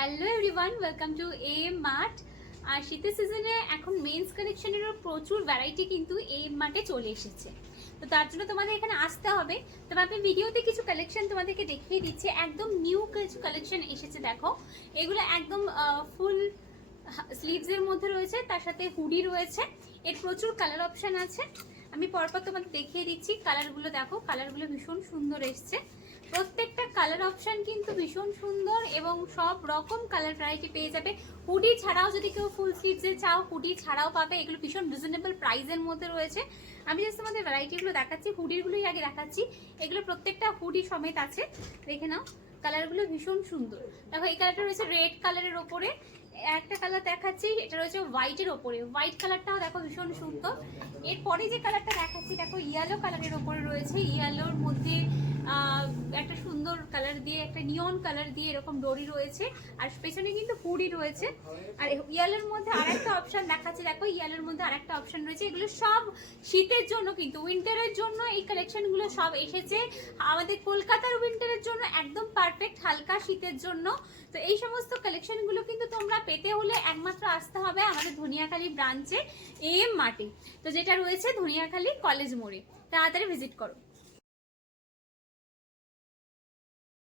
Hello everyone, welcome to AM Mart. আর শীতের সিজনে এখন মেন্স কালেকশনেরও প্রচুর ভ্যারাইটি কিন্তু এএম মার্টে চলে এসেছে। তো তার জন্য তোমাদের এখানে আসতে হবে। তবে আমি ভিডিওতে কিছু কালেকশন তোমাদেরকে দেখিয়ে দিচ্ছি, একদম নিউ কিছু কালেকশন এসেছে। দেখো, এগুলো একদম ফুল স্লিভসের মধ্যে রয়েছে, তার সাথে হুডি রয়েছে। এর প্রচুর কালার অপশান আছে, আমি পরপর তোমাদের দেখিয়ে দিচ্ছি। কালারগুলো দেখো, কালারগুলো ভীষণ সুন্দর এসছে। প্রত্যেকটা কালার অপশন কিন্তু ভীষণ সুন্দর এবং সব রকম কালার ভ্যারাইটি পেয়ে যাবে। হুডি ছাড়াও যদি কেউ ফুল স্লিভসে চাও, হুডি ছাড়াও পাবে। এগুলো ভীষণ রিজনেবল প্রাইসের মধ্যে রয়েছে। আমি জাস্ট তোমাদের ভ্যারাইটিগুলো দেখাচ্ছি, হুডিগুলোই আগে দেখাচ্ছি। এগুলো প্রত্যেকটা হুডি সমেত আছে, দেখে নাও। কালারগুলো ভীষণ সুন্দর। দেখো, এই কালারটা রয়েছে রেড কালারের ওপরে। একটা কালার দেখাচ্ছি, এটা রয়েছে হোয়াইটের ওপরে। হোয়াইট কালারটাও দেখো ভীষণ সুন্দর। এরপরে যে কালারটা দেখাচ্ছি, দেখো ইয়েলো কালারের ওপরে রয়েছে। ইয়েলোর মধ্যে একটা সুন্দর কালার দিয়ে, একটা নিয়ন কালার দিয়ে এরকম ডরি রয়েছে। আর পেছনে কিন্তু হুডি রয়েছে। আর ইয়েলোর মধ্যে আরেকটা অপশন দেখাচ্ছি, দেখো ইয়েলোর মধ্যে আরেকটা অপশন রয়েছে। এগুলো সব শীতের জন্য, কিন্তু উইন্টারের জন্য এই কালেকশনগুলো সব এসেছে। আমাদের কলকাতার উইন্টারের জন্য একদম পারফেক্ট, হালকা শীতের জন্য। তো এই সমস্ত কালেকশনগুলো কিন্তু তোমরা পেতে হলে একমাত্র আসতে হবে আমাদের ধনিয়াখালী ব্রাঞ্চে এএম মার্টে, তো যেটা রয়েছে ধনিয়াখালী কলেজ মোড়ে। তাড়াতাড়ি ভিজিট করো।